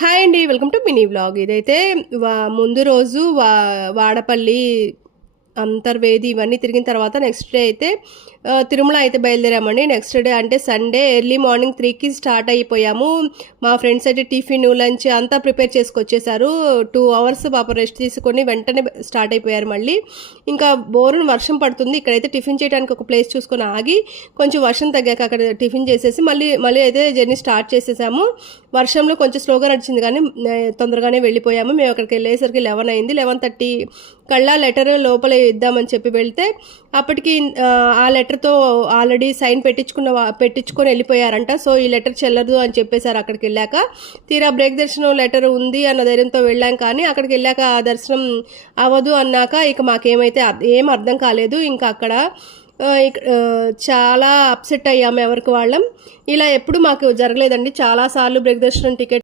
Hi అండి. Welcome to mini vlog. ఇదైతే ముందు రోజు వాడపల్లి, అంతర్వేది ఇవన్నీ తిరిగిన తర్వాత నెక్స్ట్ డే అయితే తిరుమల అయితే బయలుదేరామండి. నెక్స్ట్ డే అంటే సండే ఎర్లీ మార్నింగ్ 3కి స్టార్ట్ అయిపోయాము. మా ఫ్రెండ్స్ అయితే టిఫిన్, లంచ్ అంతా ప్రిపేర్ చేసుకొచ్చేసారు. 2 అవర్స్ పాప రెస్ట్ తీసుకొని వెంటనే స్టార్ట్ అయిపోయారు మళ్ళీ. ఇంకా బోరున వర్షం పడుతుంది. ఇక్కడైతే టిఫిన్ చేయడానికి ఒక ప్లేస్ చూసుకొని ఆగి కొంచెం వర్షం తగ్గాక అక్కడ టిఫిన్ చేసేసి మళ్ళీ అయితే జర్నీ స్టార్ట్ చేసేసాము. వర్షంలో కొంచెం స్లోగా నడిచింది కానీ తొందరగానే వెళ్ళిపోయాము. మేము అక్కడికి వెళ్ళేసరికి 11 అయింది. 11:30 కల్లా లెటర్ లోపల ఇద్దామని చెప్పి వెళ్తే అప్పటికి ఆ లెటర్తో ఆల్రెడీ సైన్ పెట్టించుకొని వెళ్ళిపోయారంట. సో ఈ లెటర్ చెల్లదు అని చెప్పేశారు అక్కడికి వెళ్ళాక. తీరా బ్రేక్ దర్శనం లెటర్ ఉంది అన్న ధైర్యంతో వెళ్ళాం, కానీ అక్కడికి వెళ్ళాక ఆ దర్శనం అవ్వదు అన్నాక ఇక మాకేమైతే ఏం అర్థం కాలేదు. ఇంకా అక్కడ చాలా అప్సెట్ అయ్యాము ఎవరికి వాళ్ళం. ఇలా ఎప్పుడు మాకు జరగలేదండి. చాలాసార్లు బ్రేక్ దర్శనం టికెట్